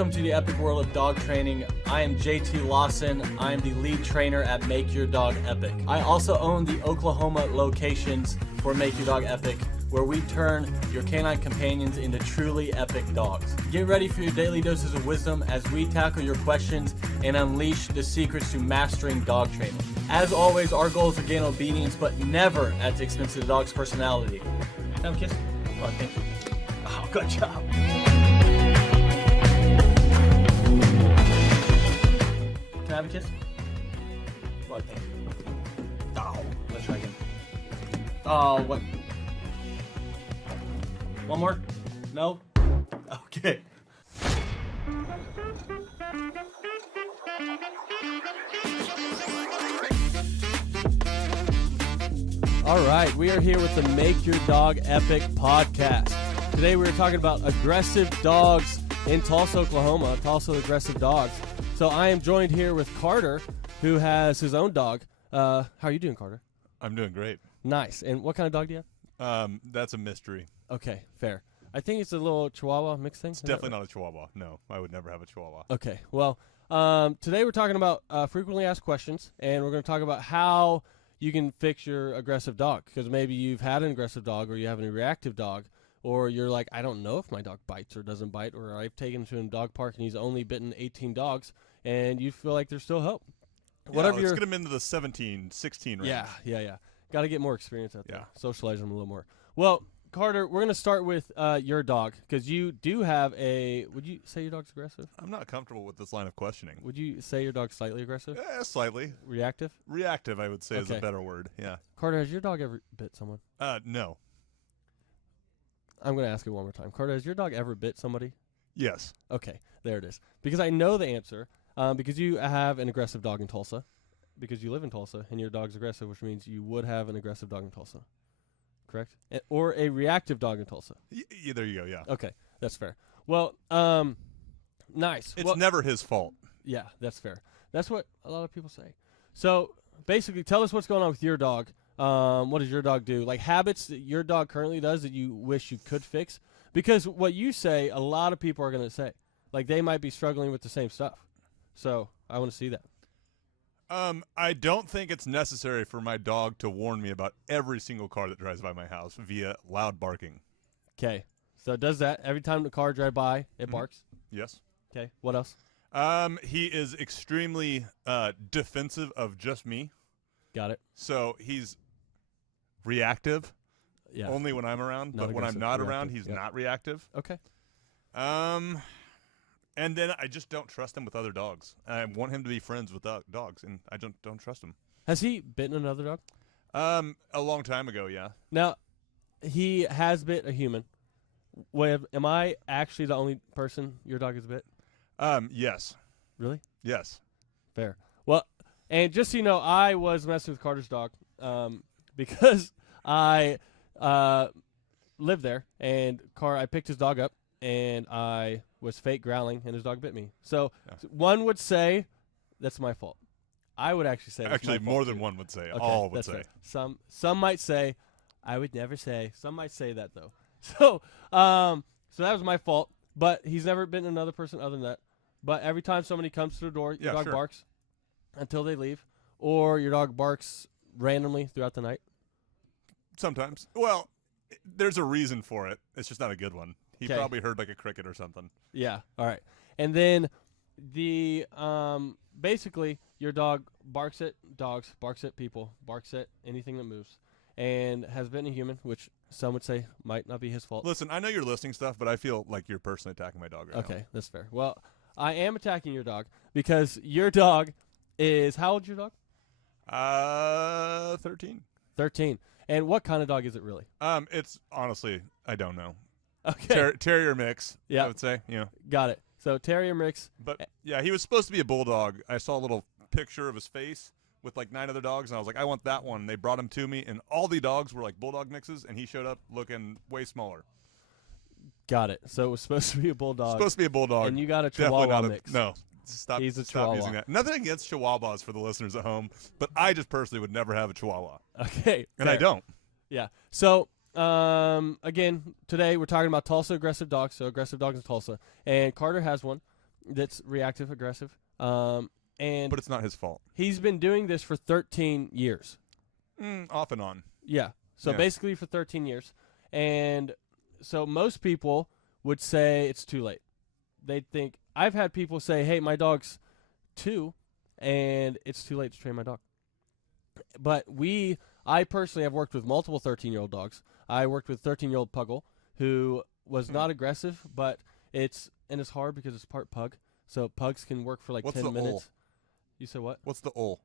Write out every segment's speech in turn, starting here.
Welcome to the epic world of dog training. I am JT Lawson. I am the lead trainer at Make Your Dog Epic. I also own the Oklahoma locations for Make Your Dog Epic, where we turn your canine companions into truly epic dogs. Get ready for your daily doses of wisdom as we tackle your questions and unleash the secrets to mastering dog training. As always, our goal is to gain obedience, but never at the expense of the dog's personality. Can I have a kiss? Oh, thank you. Oh, good job. Can I have a kiss? Well, thank you. Oh, let's try again. Oh, what? One more? No? Okay. All right, we are here with the Make Your Dog Epic podcast. Today we're talking about aggressive dogs in Tulsa, Oklahoma. Tulsa aggressive dogs. So I am joined here with Carter, who has his own dog. How are you doing, Carter? I'm doing great. Nice. And what kind of dog do you have? That's a mystery. Okay, fair. I think it's a little Chihuahua mixed thing. It's definitely not a Chihuahua. No, I would never have a Chihuahua. Okay, well, today we're talking about frequently asked questions, and we're going to talk about how you can fix your aggressive dog, because maybe you've had an aggressive dog or you have a reactive dog, or you're like, I don't know if my dog bites or doesn't bite, or I've taken him to a dog park and he's only bitten 18 dogs, and you feel like there's still hope. Yeah, let's get him into the 17, 16 range. Yeah. Got to get more experience out there. Yeah. Socialize them a little more. Well, Carter, we're going to start with your dog, because you do have a, would you say your dog's aggressive? I'm not comfortable with this line of questioning. Would you say your dog's slightly aggressive? Slightly. Reactive? Reactive, I would say, is a better word. Yeah. Carter, has your dog ever bit someone? No. I'm going to ask it one more time. Carter, has your dog ever bit somebody? Yes. Okay, there it is. Because I know the answer, because you have an aggressive dog in Tulsa, because you live in Tulsa, and your dog's aggressive, which means you would have an aggressive dog in Tulsa. Correct? Or a reactive dog in Tulsa. There you go, yeah. Okay, that's fair. Well, nice. It's never his fault. Yeah, that's fair. That's what a lot of people say. So, basically, tell us what's going on with your dog. What does your dog do? Like habits that your dog currently does that you wish you could fix? Because what you say, a lot of people are going to say. Like, they might be struggling with the same stuff. So, I want to see that. I don't think it's necessary for my dog to warn me about every single car that drives by my house via loud barking. Okay. So it does that. Every time the car drives by, it barks? Yes. Okay. What else? He is extremely defensive of just me. Got it. So he's reactive only when I'm around, but when I'm not around, he's not reactive. Okay. And then I just don't trust him with other dogs. I want him to be friends with dogs, and I don't trust him. Has he bitten another dog? A long time ago, yeah. Now, he has bit a human. Am I actually the only person your dog has bit? Yes. Really? Yes. Fair. Well, and just so you know, I was messing with Carter's dog because I lived there, and I picked his dog up, and I was fake growling, and his dog bit me. So one would say that's my fault. I would actually say actually more than one would say. Okay, all would say. Fair. Some might say. I would never say. Some might say that though. So so that was my fault. But he's never bitten another person other than that. But every time somebody comes to the door, your dog barks until they leave, or your dog barks randomly throughout the night. Sometimes. Well, there's a reason for it. It's just not a good one. He probably heard like a cricket or something. Yeah. All right. And then the basically your dog barks at dogs, barks at people, barks at anything that moves, and has been a human, which some would say might not be his fault. Listen, I know you're listening stuff, but I feel like you're personally attacking my dog right now. Okay, that's fair. Well, I am attacking your dog because your dog is, how old is your dog? 13. 13. And what kind of dog is it really? It's honestly, I don't know. Okay. Terrier mix, I would say. Got it. So terrier mix. But yeah, he was supposed to be a bulldog. I saw a little picture of his face with like 9 other dogs, and I was like, I want that one. They brought him to me, and all the dogs were like bulldog mixes, and he showed up looking way smaller. Got it. So it was supposed to be a bulldog. Supposed to be a bulldog. And you got a Chihuahua mix. No. Stop using that. Nothing against Chihuahuas for the listeners at home, but I just personally would never have a Chihuahua. Okay. And fair. I don't. Yeah. So again, today we're talking about Tulsa aggressive dogs, so aggressive dogs in Tulsa. And Carter has one. that's reactive, aggressive. And But it's not his fault. he's been doing this for 13 years. Off and on. Yeah. So Yeah. basically for 13 years. And so most people would say it's too late. They think, I've had people say, hey, my dog's 2 and it's too late to train my dog. But I personally have worked with multiple 13-year-old dogs. I worked with 13-year-old Puggle who was not aggressive, but it's hard because it's part pug. So pugs can work for like What's 10 the minutes. ol? You said what? What's the ol?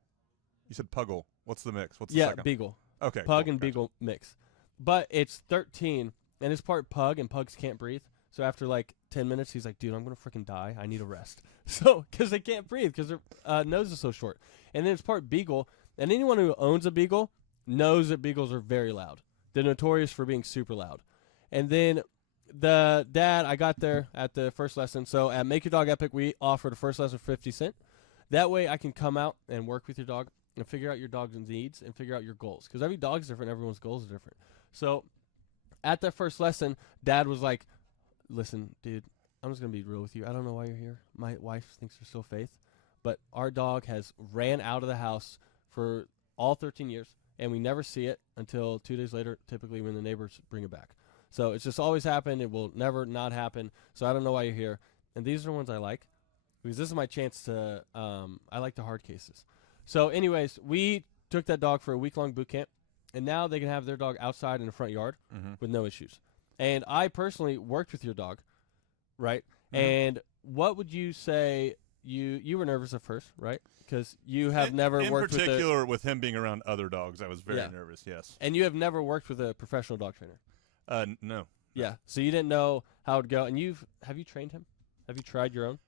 You said puggle. What's the mix? What's the Yeah, second? beagle. Okay. Pug cool, and gotcha. beagle mix. But it's 13 and it's part pug and pugs can't breathe. So after like 10 minutes, he's like, dude, I'm going to freaking die. I need a rest. So, because they can't breathe because their nose is so short. And then it's part beagle. And anyone who owns a beagle knows that beagles are very loud. They're notorious for being super loud. And then the dad, I got there at the first lesson. So at Make Your Dog Epic, we offered a first lesson for 50 cents. That way I can come out and work with your dog and figure out your dog's needs and figure out your goals. Because every dog's different. Everyone's goals are different. So at that first lesson, Dad was like, listen, dude, I'm just going to be real with you. I don't know why you're here. My wife thinks you're still Faith. But our dog has ran out of the house for all 13 years. And we never see it until 2 days later, typically when the neighbors bring it back. So it's just always happened. It will never not happen. So I don't know why you're here. And these are the ones I like. Because this is my chance to, I like the hard cases. So anyways, we took that dog for a week-long boot camp, and now they can have their dog outside in the front yard with no issues. And I personally worked with your dog, right? And what would you say, you were nervous at first, right? Because you have never worked with In particular, with him being around other dogs, I was very nervous, yes. And you have never worked with a professional dog trainer? No. Yeah, so you didn't know how it would go. And have you trained him? Have you tried your own?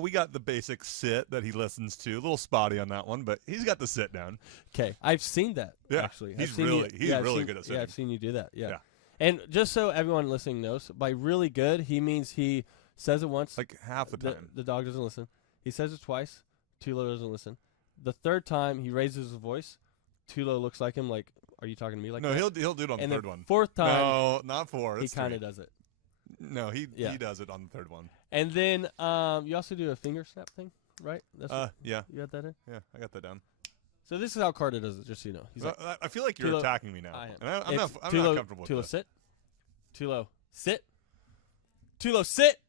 We got the basic sit that he listens to. A little spotty on that one, but he's got the sit down. Okay, I've seen that. Yeah, actually, he's I've seen really you, good at sitting. Yeah, I've seen you do that. Yeah. Yeah. And just so everyone listening knows, by really good, he means he says it once. Like half the time. The dog doesn't listen. He says it twice. Tulo doesn't listen. The third time he raises his voice, Tulo looks like him. Like, are you talking to me? Like No, that? he'll do it on And the third the one. fourth time, No, not four. he kind of does it. No, he does it on the third one. And then you also do a finger snap thing, right? That's what, Yeah. you got that in. Yeah, I got that down. So this is how Carter does it. Just so you know, he's like, I feel like you're Tulo- attacking me now. I am. And I'm It's not Tulo, comfortable with Tulo, this. sit. Tulo, sit. Tulo, sit.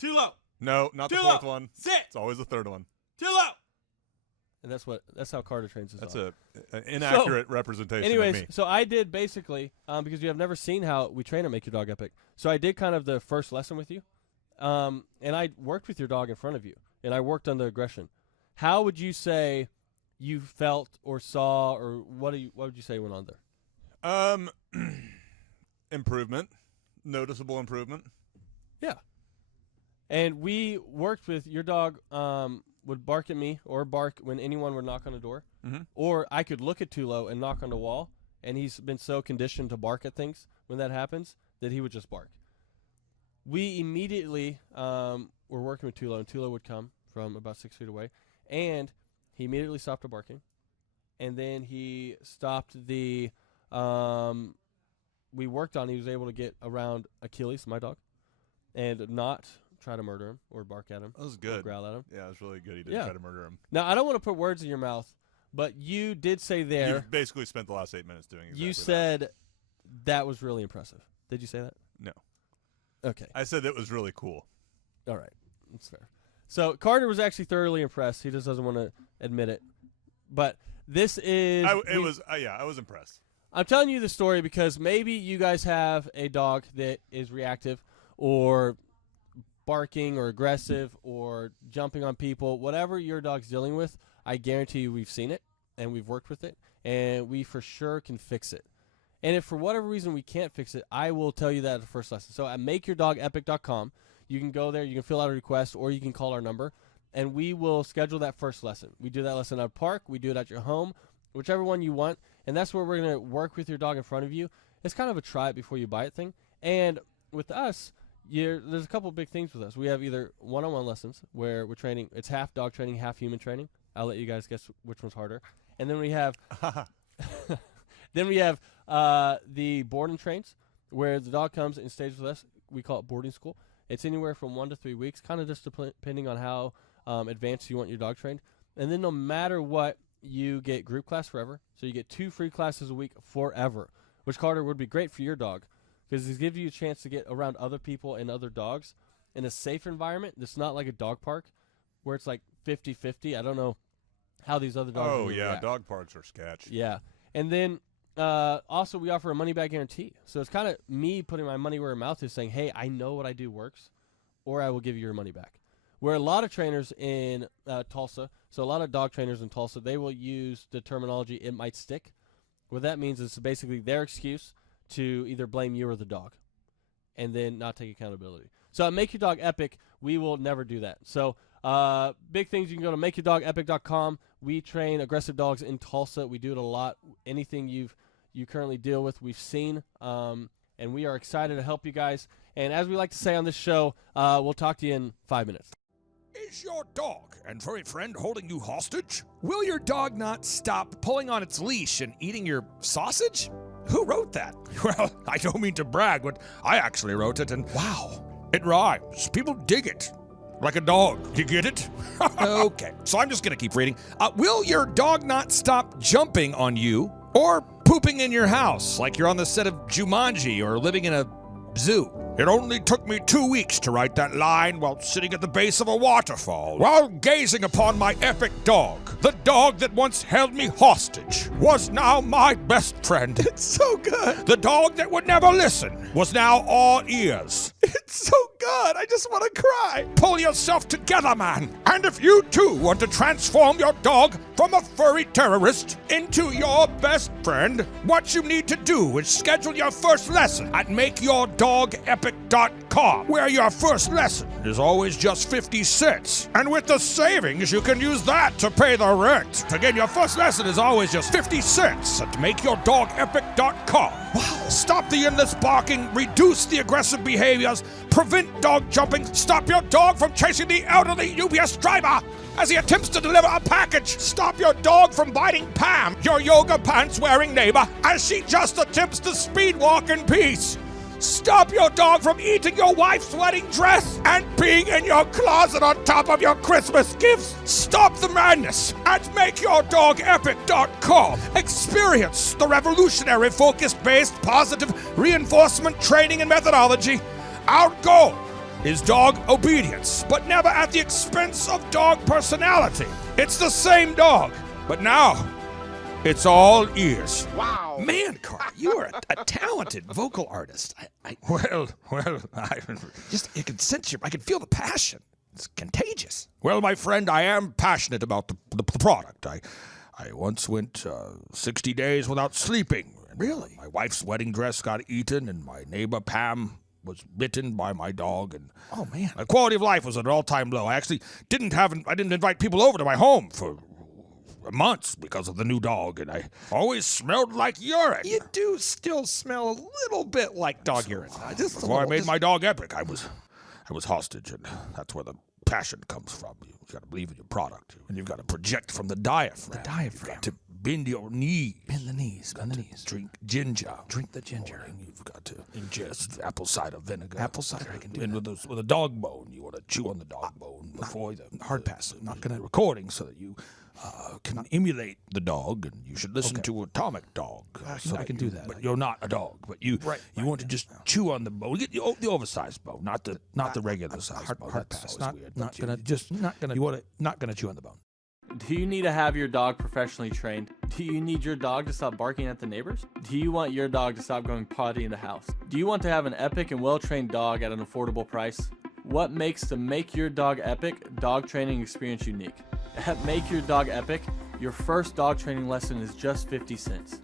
Tulo, No, not the Tulo, fourth one. sit. It's always the third one. Tulo. And that's how Carter trains his That's dog. an inaccurate representation Anyways, of me. so I did basically, because you have never seen how we train at Make Your Dog Epic. So I did kind of the first lesson with you. And I worked with your dog in front of you. And I worked on the aggression. How would you say you felt or saw, or what would you say went on there? Improvement. Noticeable improvement. Yeah. And we worked with your dog would bark at me or bark when anyone would knock on the door. Mhm. Or I could look at Tulo and knock on the wall, and he's been so conditioned to bark at things when that happens that he would just bark. We immediately were working with Tulo, and Tulo would come from about 6 feet away, and he immediately stopped the barking. And then he stopped the we worked on, he was able to get around Achilles, my dog, and not try to murder him or bark at him. That was Or good. growl at him. Yeah, it was really good. He didn't Yeah. try to murder him. Now, I don't want to put words in your mouth, but you did say there, You basically spent the last 8 minutes doing exactly you that. said that was really impressive. Did you say that? No. Okay. I said that was really cool. All right. That's fair. So Carter was actually thoroughly impressed. He just doesn't want to admit it. But this is... I was impressed. I'm telling you the story because maybe you guys have a dog that is reactive or barking or aggressive or jumping on people. Whatever your dog's dealing with, I guarantee you we've seen it and we've worked with it, and we for sure can fix it. And if for whatever reason we can't fix it, I will tell you that at the first lesson. So at makeyourdogepic.com, you can go there, you can fill out a request, or you can call our number, and we will schedule that first lesson. We do that lesson at a park, we do it at your home, whichever one you want, and that's where we're going to work with your dog in front of you. It's kind of a try it before you buy it thing. And with us, there's a couple of big things with us. We have either one-on-one lessons where we're training, it's half dog training, half human training. I'll let you guys guess which one's harder. And then we have the board and trains where the dog comes and stays with us. We call it boarding school. It's anywhere from 1 to 3 weeks, kind of just depending on how advanced you want your dog trained. And then no matter what, you get group class forever. So you get 2 free classes a week forever, which, Carter, would be great for your dog because it gives you a chance to get around other people and other dogs in a safe environment. It's not like a dog park where it's like 50-50. I don't know how these other dogs Oh, really yeah, react. dog parks are sketch. Yeah. And then also we offer a money-back guarantee. So it's kind of me putting my money where my mouth is, saying, hey, I know what I do works, or I will give you your money back. Where a lot of trainers in Tulsa, so a lot of dog trainers in Tulsa, they will use the terminology, it might stick. What that means is basically their excuse to either blame you or the dog and then not take accountability. So at Make Your Dog Epic, we will never do that. So big things, you can go to makeyourdogepic.com. We train aggressive dogs in Tulsa. We do it a lot. Anything you currently deal with, we've seen, and we are excited to help you guys. And as we like to say on this show, we'll talk to you in 5 minutes. Is your dog and furry friend holding you hostage? Will your dog not stop pulling on its leash and eating your sausage? Who wrote that? Well, I don't mean to brag, but I actually wrote it, and wow, it rhymes. People dig it. Like a dog. You get it? Okay, so I'm just going to keep reading. Will your dog not stop jumping on you or pooping in your house like you're on the set of Jumanji or living in a zoo? It only took me 2 weeks to write that line while sitting at the base of a waterfall, while gazing upon my epic dog. The dog that once held me hostage was now my best friend. It's so good. The dog that would never listen was now all ears. It's so good. I just want to cry. Pull yourself together, man. And if you too want to transform your dog from a furry terrorist into your best friend, what you need to do is schedule your first lesson at makeyourdogepic.com, where your first lesson is always just 50 cents. And with the savings, you can use that to pay the rent. Again, your first lesson is always just 50 cents at makeyourdogepic.com. Wow. Stop the endless barking, reduce the aggressive behaviors, prevent dog jumping, stop your dog from chasing the elderly UPS driver as he attempts to deliver a package. Stop your dog from biting Pam, your yoga pants-wearing neighbor, as she just attempts to speed walk in peace. Stop your dog from eating your wife's wedding dress and peeing in your closet on top of your Christmas gifts. Stop the madness at makeyourdogepic.com. Experience the revolutionary focus-based positive reinforcement training and methodology. Our goal is dog obedience, but never at the expense of dog personality. It's the same dog, but now it's all ears. Wow. Man, Carl, you are a talented vocal artist. I can sense I can feel the passion. It's contagious. Well, my friend, I am passionate about the product. I once went 60 days without sleeping. Really? My wife's wedding dress got eaten, and my neighbor Pam was bitten by my dog, and oh man, my quality of life was at an all-time low. I actually didn't invite people over to my home for months because of the new dog, and I always smelled like urine. You do still smell a little bit like dog urine. Before I made my dog Epic, I was hostage, and that's where the passion comes from. You've got to believe in your product, and you've got to project from the diaphragm. The diaphragm. You've got to bend your knees. Bend the knees. Bend the knees. Drink ginger. Drink the ginger. You've got to ingest apple cider vinegar. Apple cider, I can do. And with a dog bone, you want to chew on the dog bone before the hard pass. Not going to recording so that you can emulate the dog, and you should listen to Atomic Dog. I can do that. But you're not a dog. But you want to just chew on the bone. Get the oversized bone, not the regular size bone. Hard pass. Not gonna chew on the bone. Do you need to have your dog professionally trained? Do you need your dog to stop barking at the neighbors? Do you want your dog to stop going potty in the house? Do you want to have an epic and well-trained dog at an affordable price? What makes the Make Your Dog Epic dog training experience unique? At Make Your Dog Epic, your first dog training lesson is just 50 cents,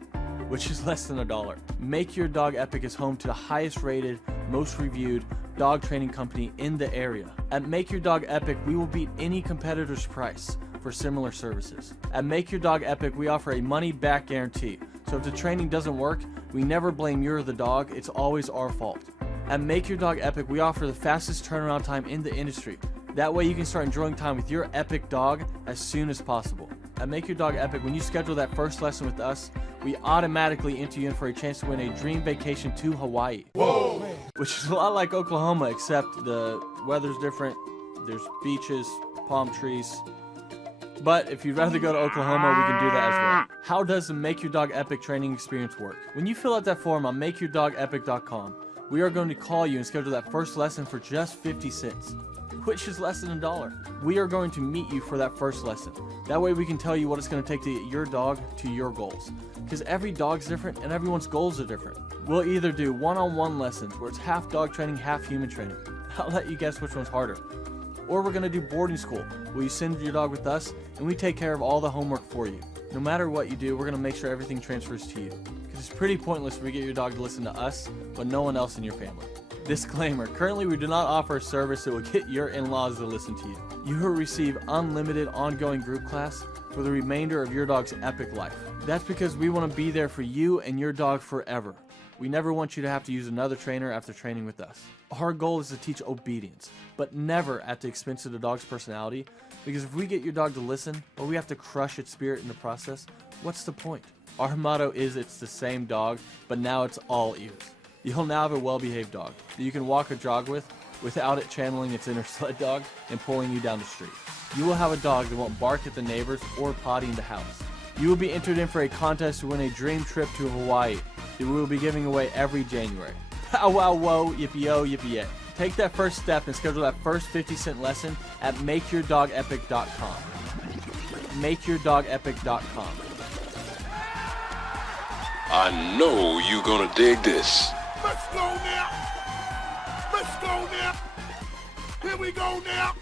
which is less than $1. Make Your Dog Epic is home to the highest rated, most reviewed dog training company in the area. At Make Your Dog Epic, we will beat any competitor's price for similar services. At Make Your Dog Epic, we offer a money-back guarantee. So if the training doesn't work, we never blame you or the dog. It's always our fault. At Make Your Dog Epic, we offer the fastest turnaround time in the industry. That way you can start enjoying time with your epic dog as soon as possible. At Make Your Dog Epic, when you schedule that first lesson with us, we automatically enter you in for a chance to win a dream vacation to Hawaii. Whoa! which is a lot like Oklahoma, except the weather's different. There's beaches, palm trees. But if you'd rather go to Oklahoma, we can do that as well. How does the Make Your Dog Epic training experience work? When you fill out that form on makeyourdogepic.com, we are going to call you and schedule that first lesson for just 50 cents, which is less than $1. We are going to meet you for that first lesson. That way we can tell you what it's going to take to get your dog to your goals. Because every dog's different and everyone's goals are different. We'll either do one-on-one lessons where it's half dog training, half human training. I'll let you guess which one's harder. Or we're going to do boarding school, where you send your dog with us and we take care of all the homework for you. No matter what you do, we're going to make sure everything transfers to you. Because it's pretty pointless if we get your dog to listen to us, but no one else in your family. Disclaimer, currently we do not offer a service that will get your in-laws to listen to you. You will receive unlimited ongoing group class for the remainder of your dog's epic life. That's because we want to be there for you and your dog forever. We never want you to have to use another trainer after training with us. Our goal is to teach obedience, but never at the expense of the dog's personality, because if we get your dog to listen, or we have to crush its spirit in the process, what's the point? Our motto is it's the same dog, but now it's all ears. You'll now have a well-behaved dog that you can walk or jog with without it channeling its inner sled dog and pulling you down the street. You will have a dog that won't bark at the neighbors or potty in the house. You will be entered in for a contest to win a dream trip to Hawaii that we will be giving away every January. Pow wow whoa, yippee-yo, yippee-yay. Take that first step and schedule that first 50-cent lesson at makeyourdogepic.com. Makeyourdogepic.com. I know you gonna dig this. Let's go now. Let's go now. Here we go now.